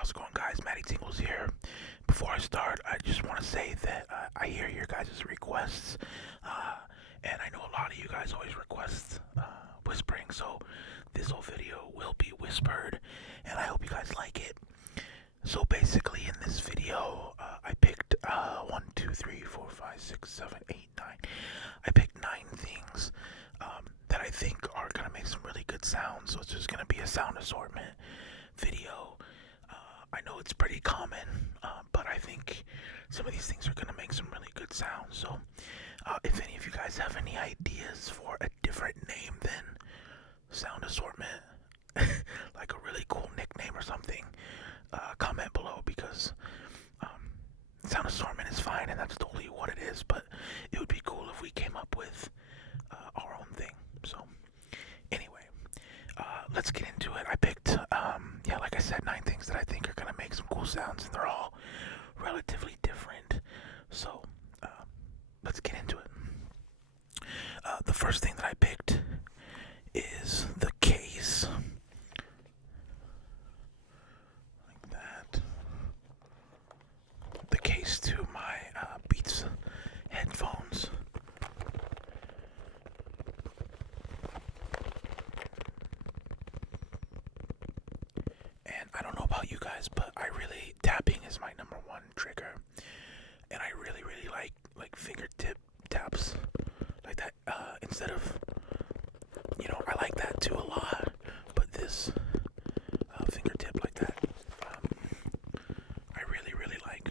How's it going, guys? MattyTingles here. Before I start, I just want to say that I hear your guys' requests, and I know a lot of you guys always request whispering, so this whole video will be whispered, and I hope you guys like it. So basically, in this video, I picked 1, 2, 3, 4, 5, 6, 7, 8, 9. I picked 9 things that I think are gonna make some really good sounds. So it's just gonna be a sound assortment video. I know it's pretty common, but I think some of these things are gonna make some really good sounds. So if any of you guys have any ideas for a different name than sound assortment, like a really cool nickname or something, comment below, because sound assortment is fine and that's totally what it is, but it would be cool if we came up with our own thing. So anyway, let's get into it. I picked, like I said, 9 things that I think are gonna make some cool sounds, and they're all relatively different. So let's get into it. The first thing that I picked is the case. Like that. The case to my Beats headphones. And I don't know about you guys, but tapping is my number 1 trigger. And I really like fingertip taps like that, instead of, I like that too a lot, but this fingertip like that, I really like.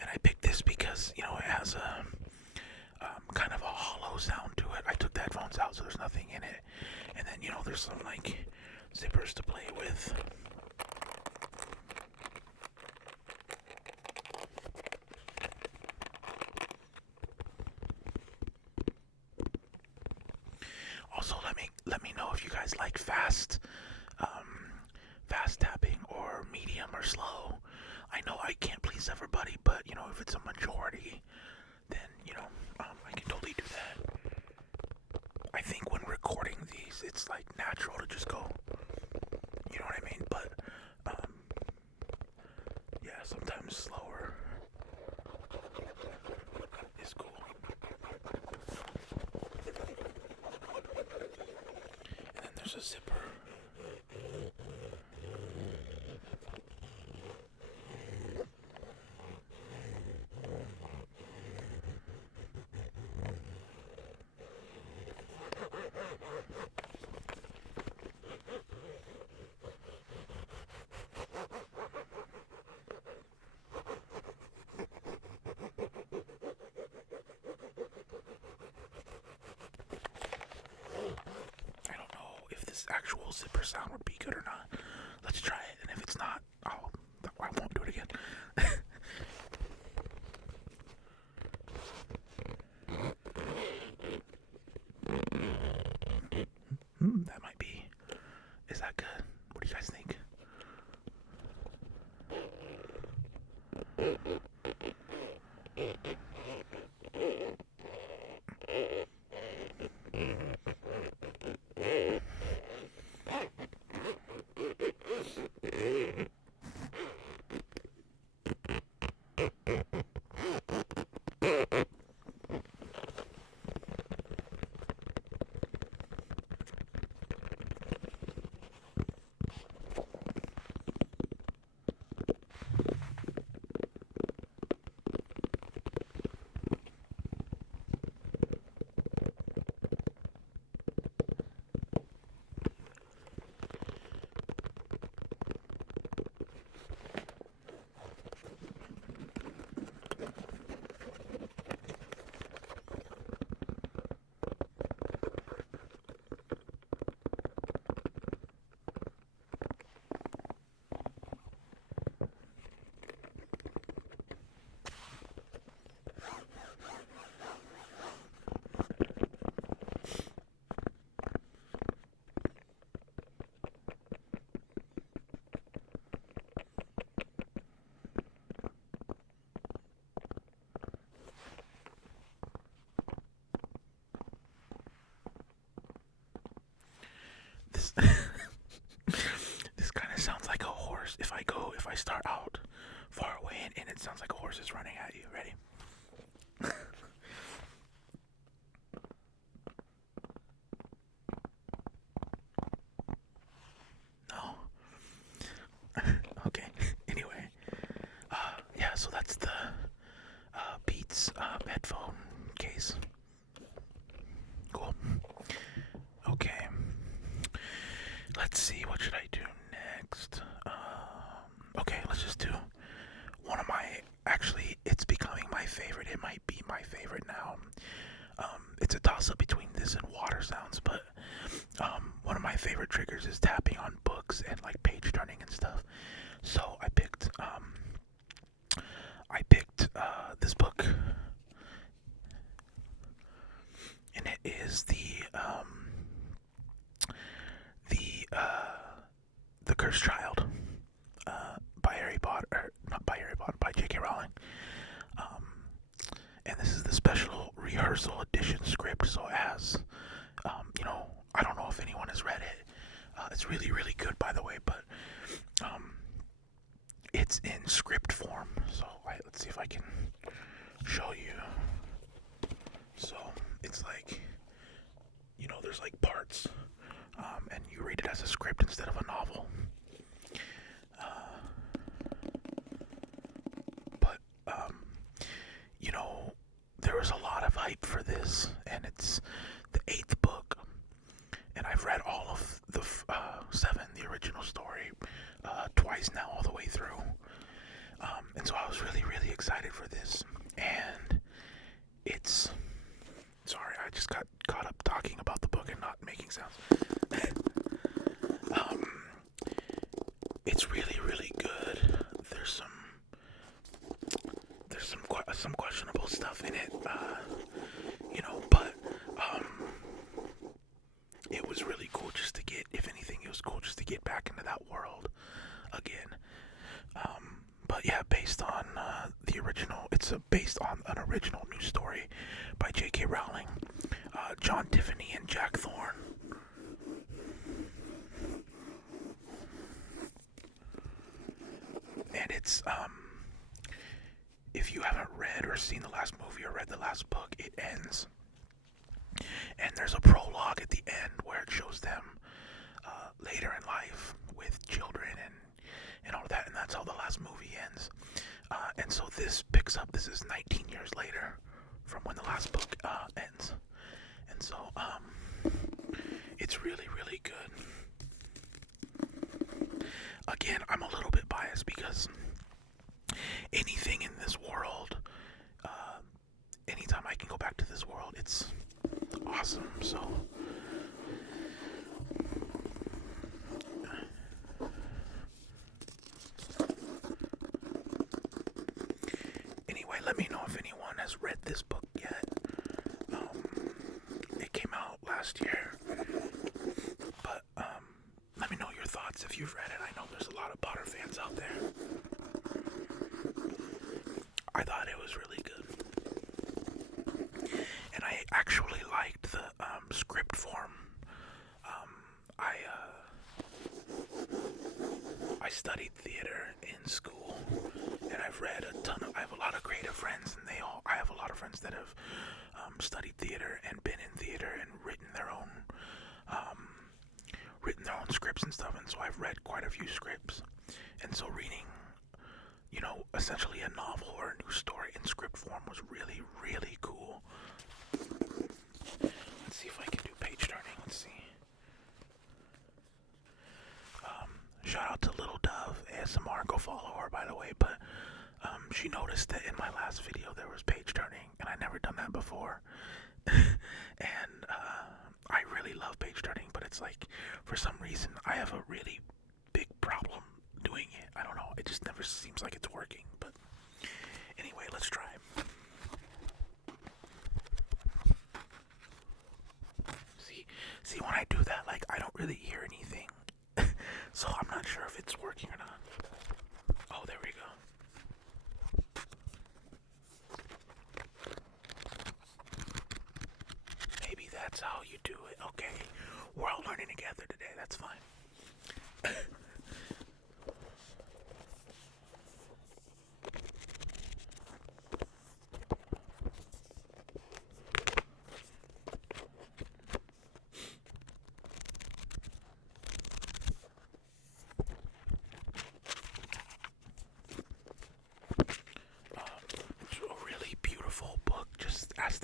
And I picked this because, it has a kind of a hollow sound to it. I took the headphones out, so there's nothing in it. And then, there's some like zippers to play with. Also, let me know if you guys like fast tapping or medium or slow. I know I can't please everybody, but if it's a majority, then I can totally do that. I think when recording these, it's like natural to just go, you know what I mean? But sometimes slower is cool. And then there's a zipper. I don't know if this actual zipper sound would be good or not. Let's try it, and if it's not, I won't do it again. That might be. Is that good? What do you guys think? horse is running at you. Ready? No. Okay. Anyway, yeah. So that's the Beats headphone case. Cool. Okay. Let's see. What should I do next? Okay. Let's just do one of my. Actually, it's becoming my favorite. It might be my favorite now. It's a toss-up between this and water sounds, but one of my favorite triggers is tapping on books and like page turning and stuff. So I picked this book, and it is the Cursed Child by Harry Potter, not by Harry Potter, by J.K. Rowling. And this is the special rehearsal edition script, so it has, I don't know if anyone has read it. It's really, really good, by the way, but it's in script form. So let's see if I can show you. So it's like, there's like parts, and you read it as a script instead of a novel. But there was a lot of hype for this, and it's the 8th book, and I've read all of the 7, the original story, twice now, all the way through. And so I was really, really excited for this, and it's... Sorry, I just got caught up talking about the book and not making sounds. It's really, really good. There's some questionable stuff in it, but it was really cool just to get, if anything, it was cool just to get back into that world again. But yeah, based on the original, it's based on an original news story by J.K. Rowling, John Tiffany, and Jack Thorne. And it's, if you haven't read or seen the last movie or read the last book, it ends. And there's a prologue at the end where it shows them later in life with children and all that, and that's how the last movie ends. And so this picks up, this is 19 years later from when the last book ends. And so it's really, really good. Again, I'm a little bit biased because anything in this world, anytime I can go back to this world, it's awesome. So anyway, let me know if anyone has read this book yet. It came out last year, but let me know your thoughts if you've read it. I know there's a lot of Potter fans out there. I thought it was really good, and I actually liked the script form. I studied theater in school, and I've read I have a lot of creative friends, and I have a lot of friends that have studied theater and been in theater and written their own scripts and stuff, and so I've read quite a few scripts, and so reading, essentially a novel or a new story in script form was really, really cool. Let's see if I can do page turning. Let's see. Shout out to Little Dove ASMR. Go follow her, by the way. But she noticed that in my last video there was page turning, and I never done that before. And I really love page turning, but it's like, for some reason, I have a really big problem doing it. I don't know. It just never seems like it's working. But anyway, let's try. See, when I do that, like, I don't really hear anything. So I'm not sure if it's working or not. Oh, there we go. Maybe that's how you do it. Okay. We're all learning together today. That's fine.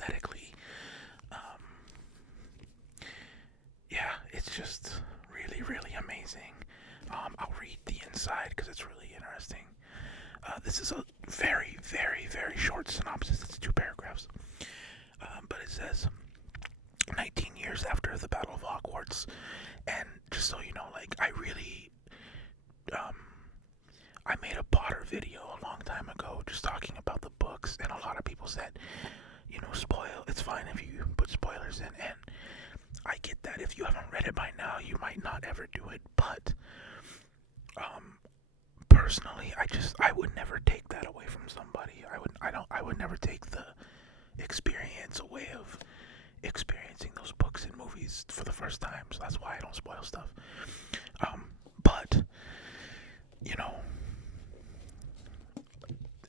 alphabetically. Um, yeah, it's just really, really amazing. I'll read the inside because it's really interesting. This is a very, very, very short synopsis. It's 2 paragraphs. But it says, 19 years after the Battle of Hogwarts, and just so you know, like, I made a Potter video a long time ago just talking about the books, and a lot of people said, it's fine if you put spoilers in, and I get that. If you haven't read it by now, you might not ever do it, but, personally, I would never take that away from somebody. I would never take the experience away of experiencing those books and movies for the first time, so that's why I don't spoil stuff. But,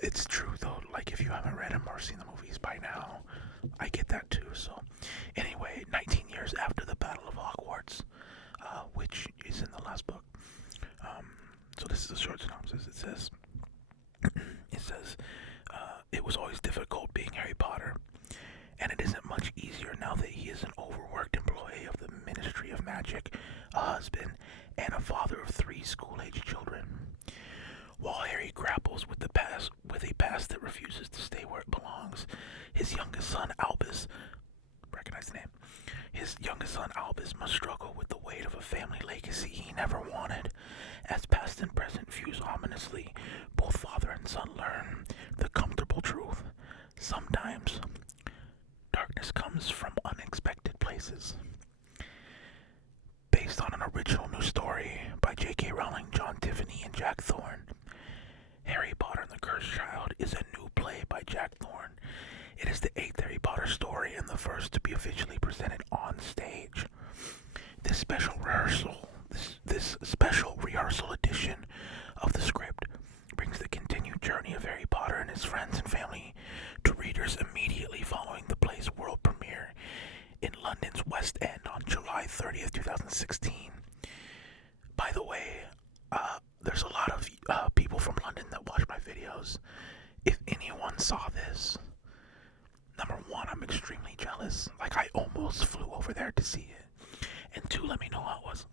it's true though, like, if you haven't read them or seen the movies by now, I get that too. So anyway, 19 years after the Battle of Hogwarts, which is in the last book. So this is a short synopsis. It says, it was always difficult being Harry Potter, and it isn't much easier now that he is an overworked employee of the Ministry of Magic, a husband, and a father of 3 school-age children. While Harry grapples with a past that refuses to stay where it belongs, his youngest son Albus, recognize the name, his youngest son Albus must struggle with the weight of a family legacy he never wanted. As past and present fuse ominously, both father and son learn the comfortable truth. Sometimes darkness comes from unexpected places. Based on an original new story by J.K. Rowling, John Tiffany, and Jack Thorne, Harry Potter and the Cursed Child is a new play by Jack Thorne. It is the 8th Harry Potter story and the first to be officially presented on stage. This special rehearsal edition of the script brings the continued journey of Harry Potter and his friends and family to readers immediately following the play's world premiere in London's West End on July 30th, 2016. By the way, there's a lot of people from London that watch my videos. If anyone saw this, number 1, I'm extremely jealous. Like, I almost flew over there to see it. And 2, let me know how it was.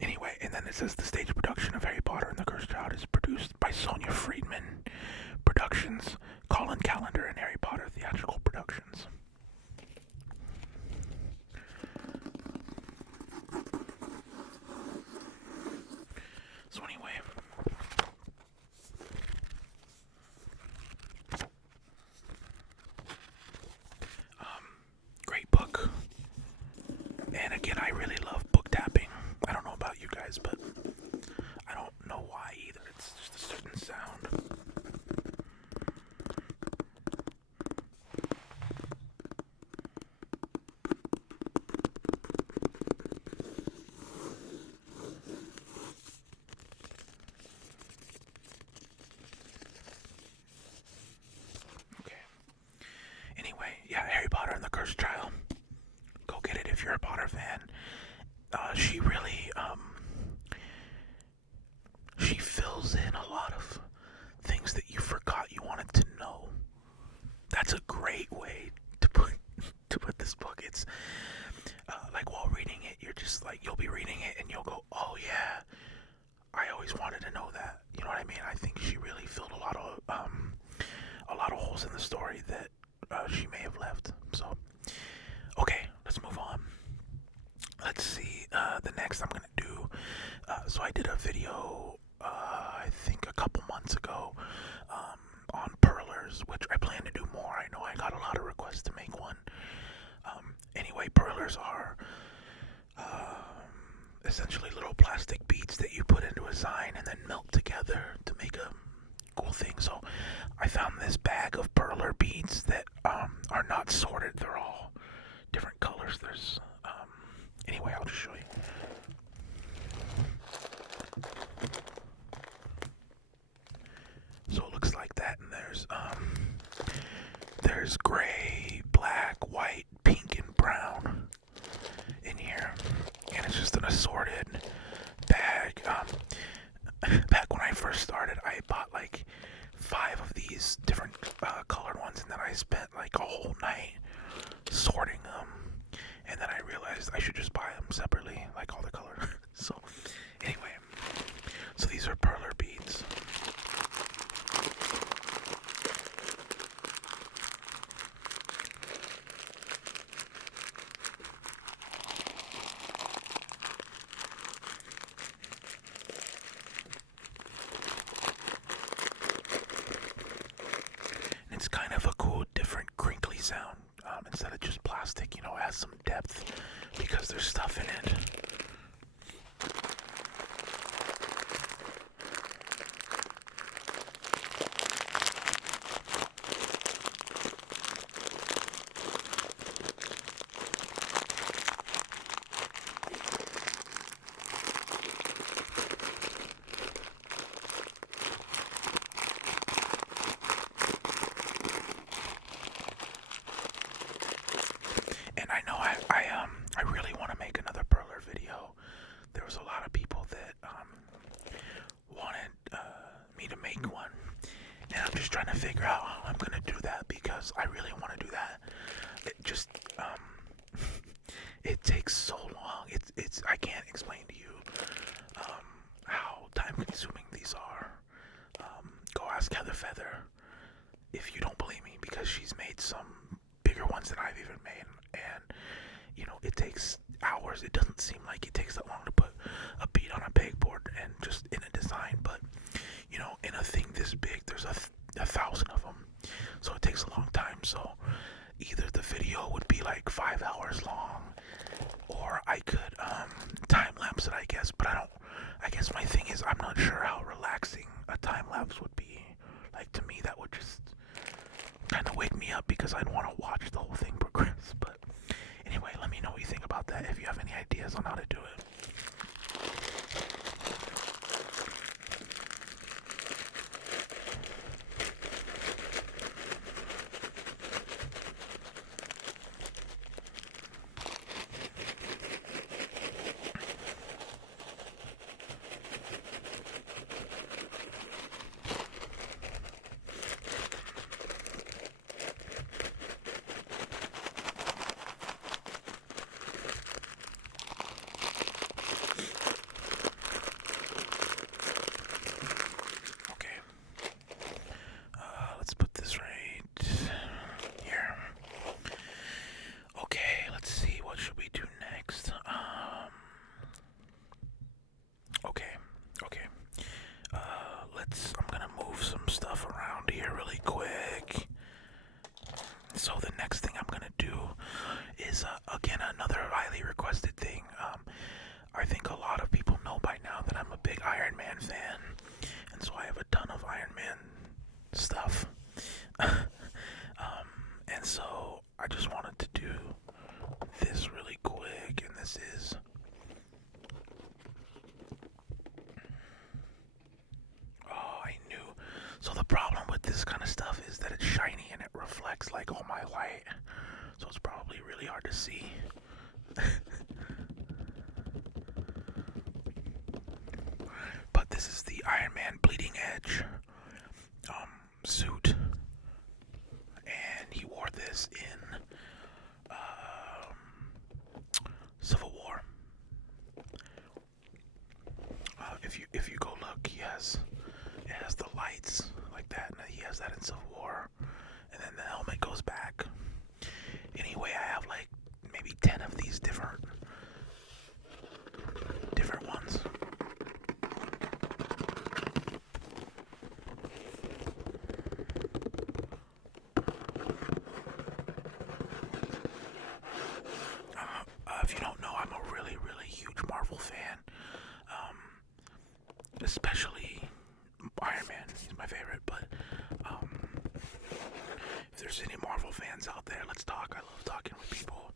Anyway, and then it says the stage production of Harry Potter and the Cursed Child is produced by Sonia Friedman Productions, Colin Calendar, and Harry Potter Theatrical Productions. So anyway, great book. And again, I really love book tapping. I don't know about you guys, but I don't know why either. It's just a certain sound. Okay. Anyway, yeah, Harry Potter and the Cursed Child. Go get it if you're a Potter fan. She really, she fills in a lot of things that you forgot you wanted to know. That's a great way to put this book. It's, like, while reading it, you're just like, you'll be reading it and you'll go, oh yeah, I always wanted to know that. You know what I mean? I think she really filled a lot of holes in the story that, she may have left. So, okay, let's move on. Let's see, the next I'm going to do, so I did a video, I think a couple months ago, on pearlers, which I plan to do more. I know I got a lot of requests to make one. Anyway, pearlers are, essentially little plastic beads that you put into a sign and then melt together to make a cool thing. So I found this bag of perler beads that, are not sorted. They're all different colors. There's, anyway, I'll just show you. So it looks like that, and there's gray, black, white, pink, and brown in here, and it's just an assorted bag. Back when I first started, I bought like 5 of these different colored ones, and then I spent like a whole night sorting them, and then I realized I should just buy them separately, like all the colors. So anyway, so these are perler beads. It's kind of a cool, different, crinkly sound. Instead of just plastic, you know, it has some depth because there's stuff in it. And I know I really want to make another perler video. There was a lot of people that wanted me to make one, and I'm just trying to figure out how I'm gonna do that because I really want to do that. It just it takes so long. It's I can't explain to you how time consuming these are. Go ask Heather Feather if you don't believe me, because she's made some bigger ones than I've even made, and you know, it takes hours. It doesn't seem like it takes that long to put a bead on a pegboard and just in a design, but you know, in a thing this big, there's a 1,000 of them, so it takes a long time. So either the video would be like 5 hours long, or I could time lapse it, I guess. But I guess my thing is, I'm not sure how relaxing a time lapse would be. Like, to me, that would just kind of wake me up because I'd want to watch the whole thing progress. But anyway, let me know what you think about that if you have any ideas on how to do it. Let's put this right here. Okay, let's see. What should we do next? Okay. I'm gonna move some stuff around here really quick. So the next thing I'm gonna do is, again, another highly requested thing. I think a lot of people know by now that I'm a big Iron Man fan, and so I have a ton of Iron Man stuff. And so I just wanted to do this really quick, and this is I knew. So the problem with this kind of stuff is that it's shiny and it reflects like all my light, so it's probably really hard to see. But this is the Iron Man Bleeding Edge suit, and he wore this in Civil War. If you go look, it has the lights like that, and he has that in Civil War, and then the helmet goes back. Anyway, I have like maybe 10 of these different ones. If you don't know, I'm a really, really huge Marvel fan. Especially Iron Man, he's my favorite, but if there's any Marvel fans out there, let's talk. I love talking with people.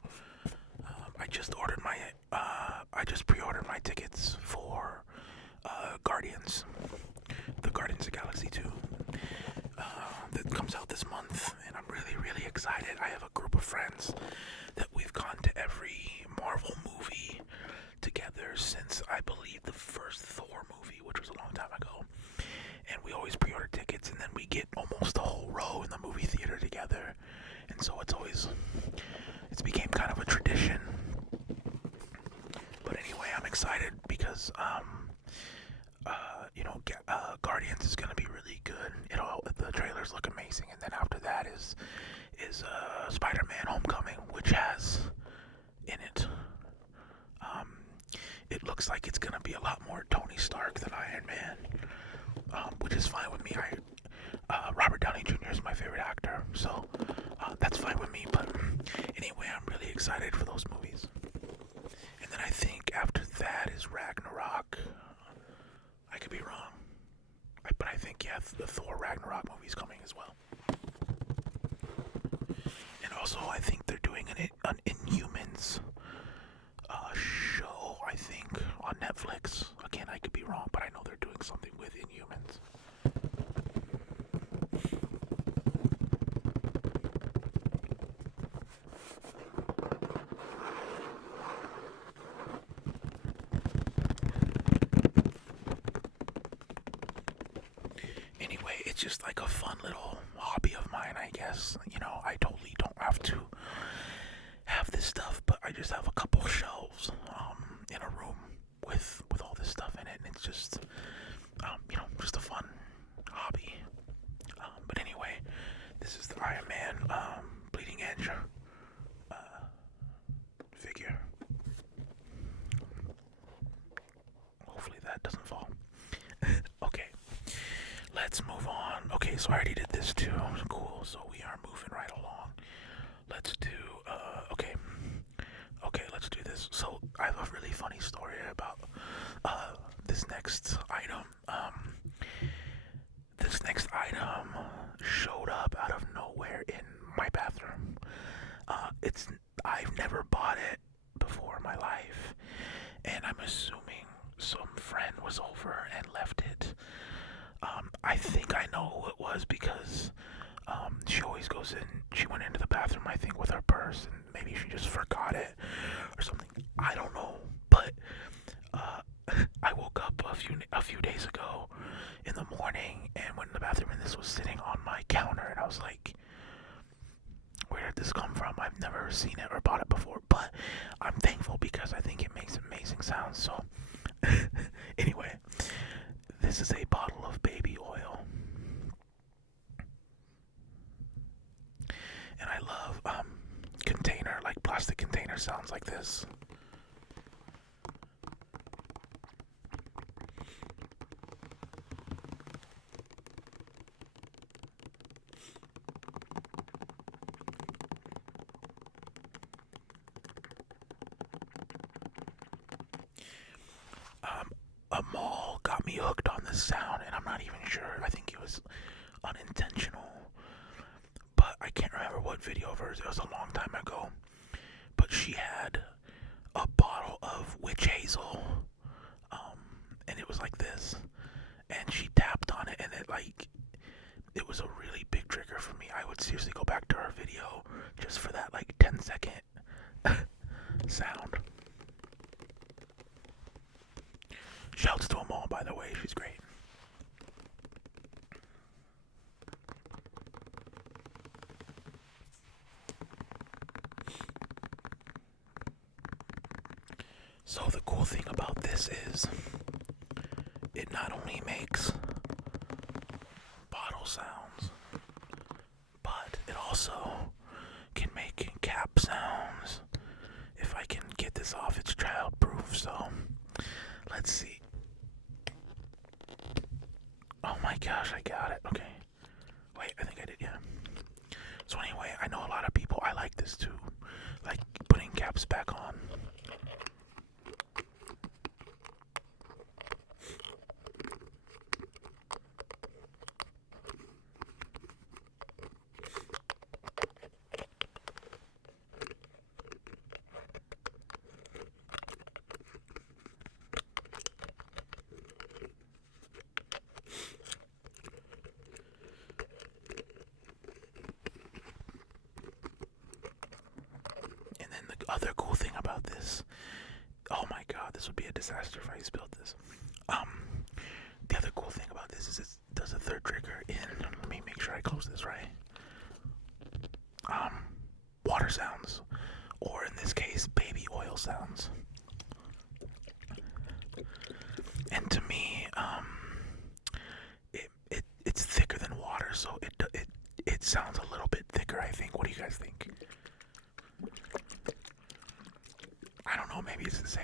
I just pre-ordered my tickets for Guardians, the Guardians of the Galaxy 2, that comes out this month, and I'm really, really excited. I have a group of friends that we've gone to every Marvel movie together since, I believe, the first Thor movie, which was a long time ago. And we always pre-order tickets, and then we get so it's became kind of a tradition. But anyway, I'm excited because Guardians is gonna be really good. The trailers look amazing, and then after that is Spider-Man: Homecoming, which has in it. It looks like it's gonna be a lot more Tony Stark than Iron Man, which is fine with me. Robert Downey Jr. is my favorite actor, so that's fine with me. But anyway, I'm really excited for those movies. And then I think after that is Ragnarok. I could be wrong, but I think the Thor Ragnarok movie's coming as well. And also, I think they're doing an Inhumans show, I think, on Netflix. Again, I could be wrong, but I know they're doing something with Inhumans. Anyway, it's just like a fun little hobby of mine, I guess. I totally don't have to have this stuff, but I just have a couple shelves in a room with all this stuff in it, and it's just just a fun hobby. But anyway, this is the Iron Man Bleeding Edge figure. Hopefully that doesn't fall. Okay, let's move on. Okay, so I already did this too. Cool, so we are moving right along. Let's do, let's do this. So I have a really funny story about this next item. This next item showed up out of nowhere in my bathroom. I've never bought it before in my life, and I'm assuming some friend was over and left it. I think I know who it was because she always goes in. She went into the bathroom, I think, with her purse, and maybe she just forgot it or something. I don't know, but I woke up a few days ago in the morning and went in the bathroom, and this was sitting on my counter, and I was like, where did this come from? I've never seen it or bought it before, but I'm thankful because I think it makes amazing sounds. So anyway, this is a bottle of baby oil. And I love plastic container sounds like this. A mall got me hooked on this sound, and I'm not even sure. I think it was unintentional, but I can't remember what video of hers. It was a long time ago, but she had a bottle of witch hazel, and it was like this, and she tapped on it, and it was a really big trigger for me. I would seriously go back to her video just for that 10-second sound. Shouts to them all, by the way. She's great. So the cool thing about this is it not only makes bottle sounds, but it also can make cap sounds. If I can get this off, it's child-proof, so let's see. Oh my gosh, I got it. Okay. Wait, I think I did, yeah. So anyway, I know a lot of people, I like this too. Like putting caps back on. Other cool thing about this, oh my god, this would be a disaster if I spilled this. The other cool thing about this is it does a third trigger in, let me make sure I close this right. water sounds, or in this case, baby oil sounds. And to me, it's thicker than water, so it sounds a little bit thicker, I think. What do you guys think? I don't know, maybe it's the same.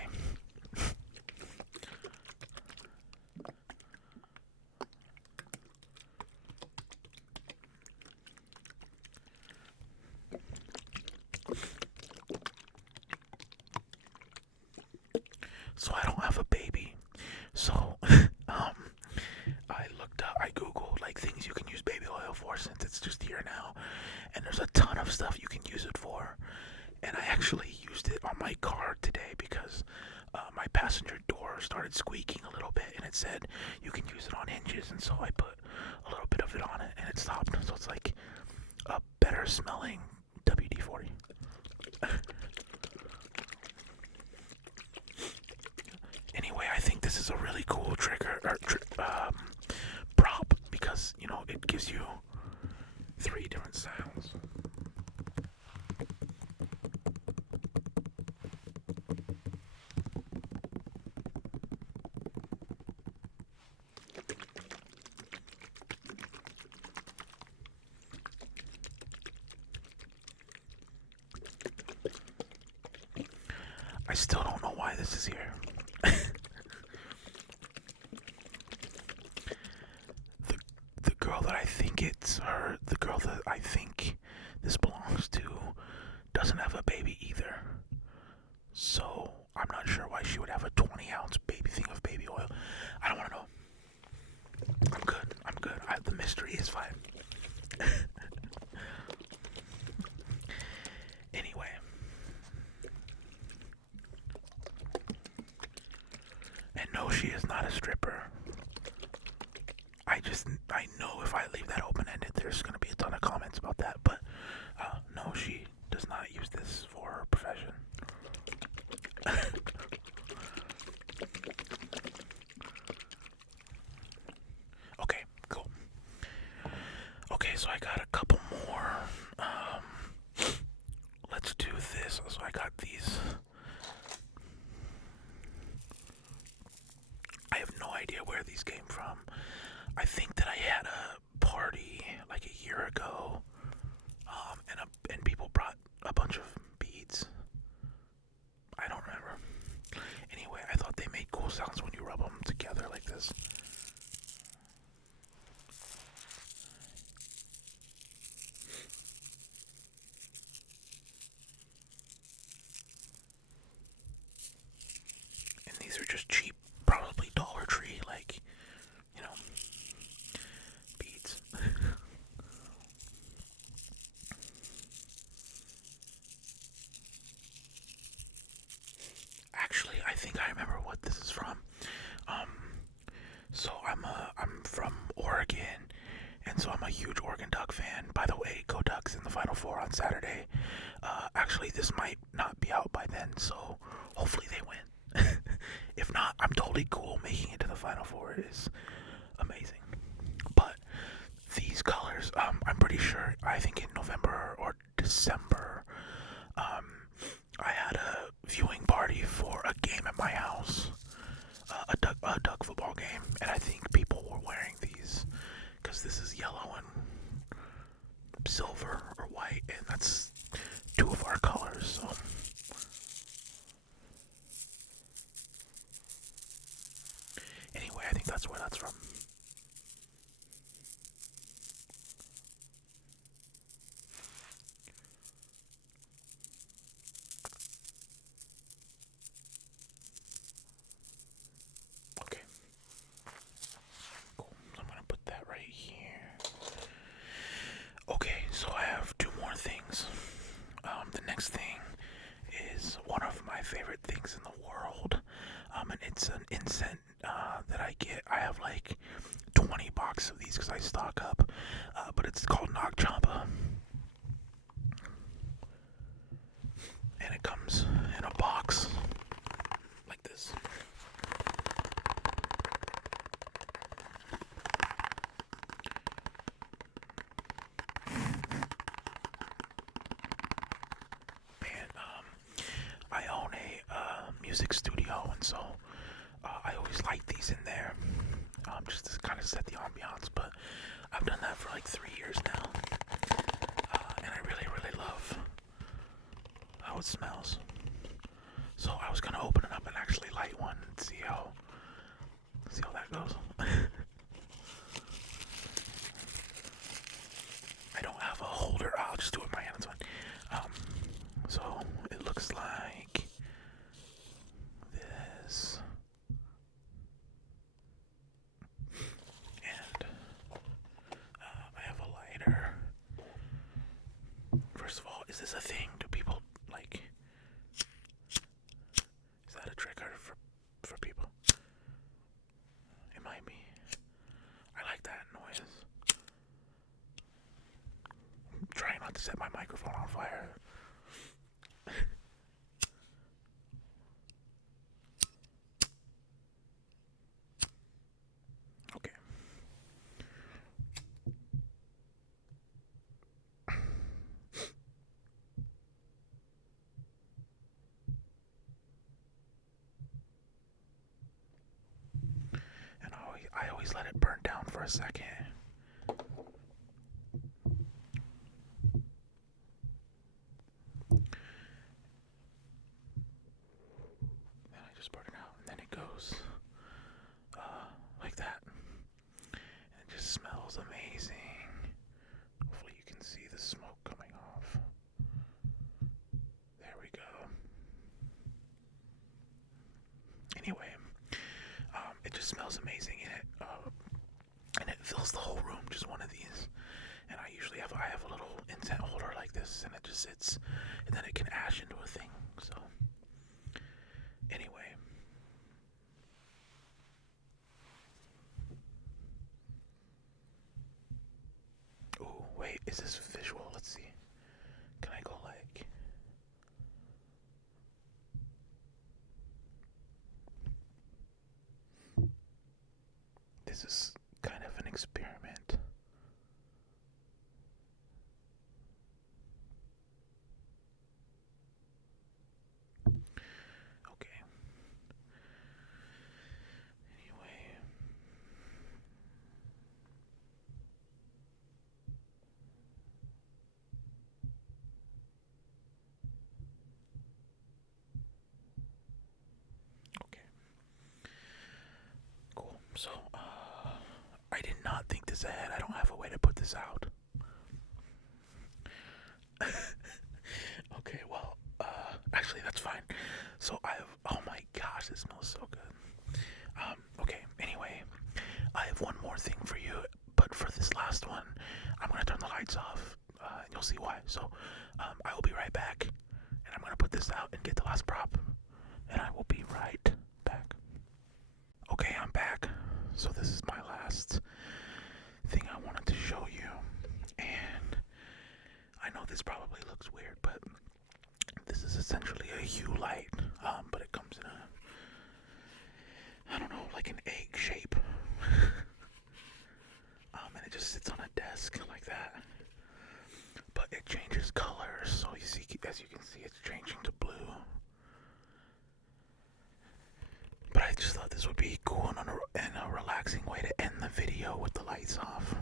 So I don't have a baby. So I googled like things you can use baby oil for since it's just here now, and there's a ton of stuff you can use it for. And I actually used it on my car today because my passenger door started squeaking a little bit, and it said you can use it on hinges, and so I put a little bit of it on it, and it stopped. So it's like a better smelling WD-40. Anyway, I think this is a really cool trigger or prop because it gives you 3 different sounds. I still don't know why this is here. The girl that I think it's her, the girl that I think this belongs to, doesn't have a baby either. So I'm not sure why she would have a 20-ounce baby thing of baby oil. I don't want to know. I'm good. The mystery is fine. Anyway. And no, she is not a stripper. I know if I leave that open-ended, there's going to be a ton of comments about that. But no, she does not use this for her profession. Okay, cool. Okay, so I got a couple more. Let's do this. So I got these. I have no idea where these came from. I think that I had a party like a year ago, and people brought a bunch of beads. I don't remember. Anyway, I thought they made cool sounds when you rub them together like this. And these are just cheap, probably Dollar Tree, like, beads. Actually, I think I remember what this is from. So I'm from Oregon, and so I'm a huge Oregon Duck fan. By the way, go Ducks in the Final Four on Saturday. Actually, this might not be out by then, so hopefully they win. If not, I'm totally cool. Making it to the Final Four is amazing. But these colors, I'm pretty sure, I think in November or December, I had a viewing party for a game at my house, a duck football game, and I think people were wearing these because this is yellow and silver or white, and that's 2 of our colors. So anyway, I think that's where that's from. Okay. Cool. I'm gonna put that right here. Okay, so I have 2 more things. The next thing is one of my favorite things in the world. And it's an incense that I get. I have like 20 boxes of these because I stock up. But it's called Nag Champa. And it comes in a box like this. music studio, and so I always light these in there, just to kind of set the ambiance. But I've done that for like 3 years now, and I really, really love how it smells. So I was gonna open it up and actually light one and see how that goes. I don't have a holder. I'll just do it with my hand. It's fine. So it looks like this, and I have a lighter. First of all, is this a thing? Do people like? Is that a trigger for people? It might be. I like that noise. I'm trying not to set my microphone on fire. Okay. And I always let it burn down for a second. Then I just burn it out, and then it goes like that. And it just smells amazing. Hopefully you can see the smoke coming off. There we go. Anyway, it just smells amazing, and it fills the whole room. Just one of these, and I have a little incense holder like this, and it just sits, and then it can ash into a thing. So anyway, oh wait, is this visual? Let's see. Can I go like? This is kind of an experiment. Okay. Anyway. Okay. Cool. So, I did not think this ahead. I don't have a way to put this out. Okay, well, actually that's fine. So oh my gosh, this smells so good. Okay, anyway, I have one more thing for you, but for this last one, I'm gonna turn the lights off, and you'll see why. So, I will be right back, and I'm gonna put this out and get the last prop, and I will be right back. Okay, I'm back. So this is my last thing I wanted to show you, and I know this probably looks weird, but this is essentially a hue light, but it comes in I don't know, like an egg shape, and it just sits on a desk like that, but it changes colors, so you see, as you can see, it's changing to blue. But I just thought this would be cool and a relaxing way to end the video with the lights off.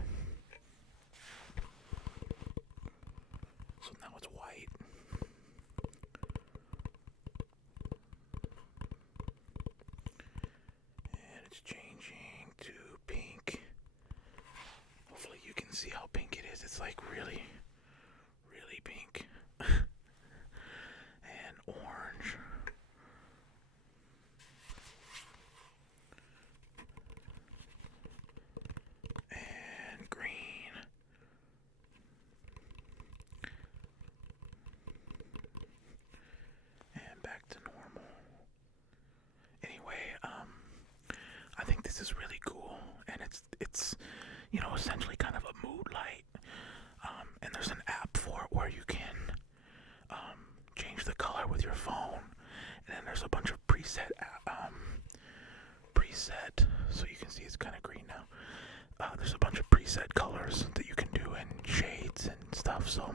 So now it's white. And it's changing to pink. Hopefully you can see how pink it is. It's like really, really pink. And orange. And green. And back to normal. Anyway, I think this is really cool, and it's essentially kind of a mood light. And there's an app for it where you can change the color with your phone, and then there's a bunch of preset, so you can see it's kind of green now. There's a bunch of preset colors that you can do and shades and stuff, so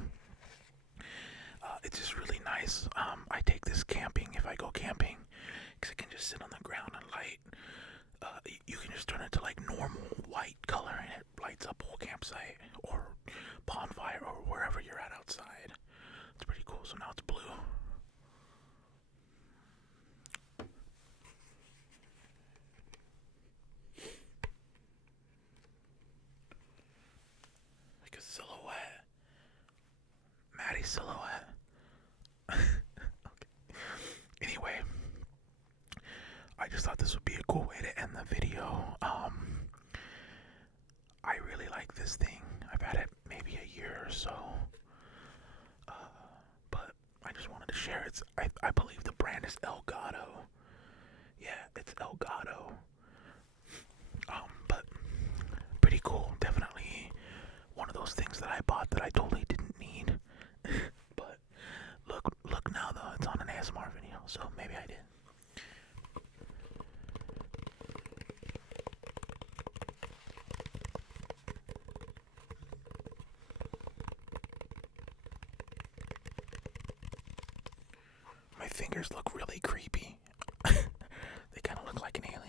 it's just really nice. I take this camping if I go camping, wax. It can just sit on the ground and light. You can just turn it to like normal white color and it lights up whole campsite or bonfire or wherever you're at outside. It's pretty cool. So now it's blue. Like a silhouette. Matty silhouette. Okay. Anyway, I just thought this would be a cool way to end the video. I really like this thing. I've had it maybe a year or so. But I just wanted to share it. I believe the brand is El Gato. Yeah, it's El Gato. But pretty cool. Definitely one of those things that I bought that I totally didn't need. But look now though, it's on an ASMR video, so maybe I did. My fingers look really creepy. They kind of look like an alien.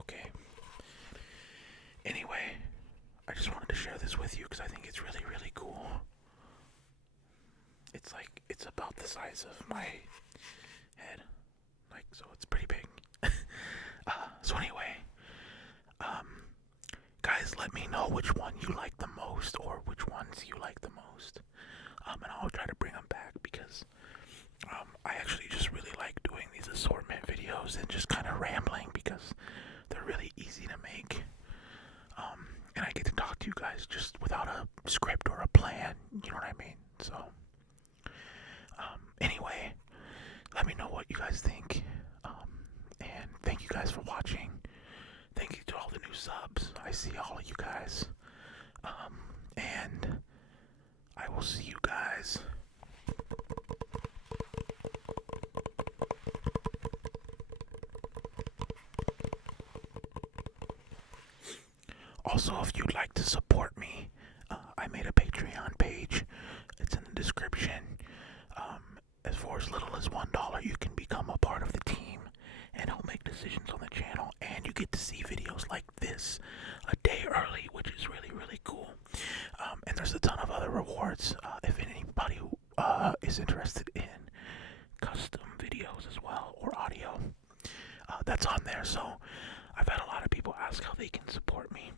Okay. Anyway, I just wanted to share this with you because I think it's really, really cool. It's about the size of my head. Like, so it's pretty big. So anyway, guys, let me know which one you like the most or which ones you like the most. And I'll try to bring them back because I actually just really like doing these assortment videos and just kind of rambling because they're really easy to make. And I get to talk to you guys just without a script or a plan, you know what I mean? So, anyway, let me know what you guys think. And thank you guys for watching. Thank you to all the new subs. I see all of you guys. And I will see you guys. Also, if you'd like to support me, I made a Patreon page. It's in the description. As for as little as $1, you can become a part of the team and help make decisions on the channel. And you get to see videos like this a day early, which is really, really cool. And there's a ton of other rewards. If anybody is interested in custom videos as well, or audio, that's on there. So I've had a lot of people ask how they can support me.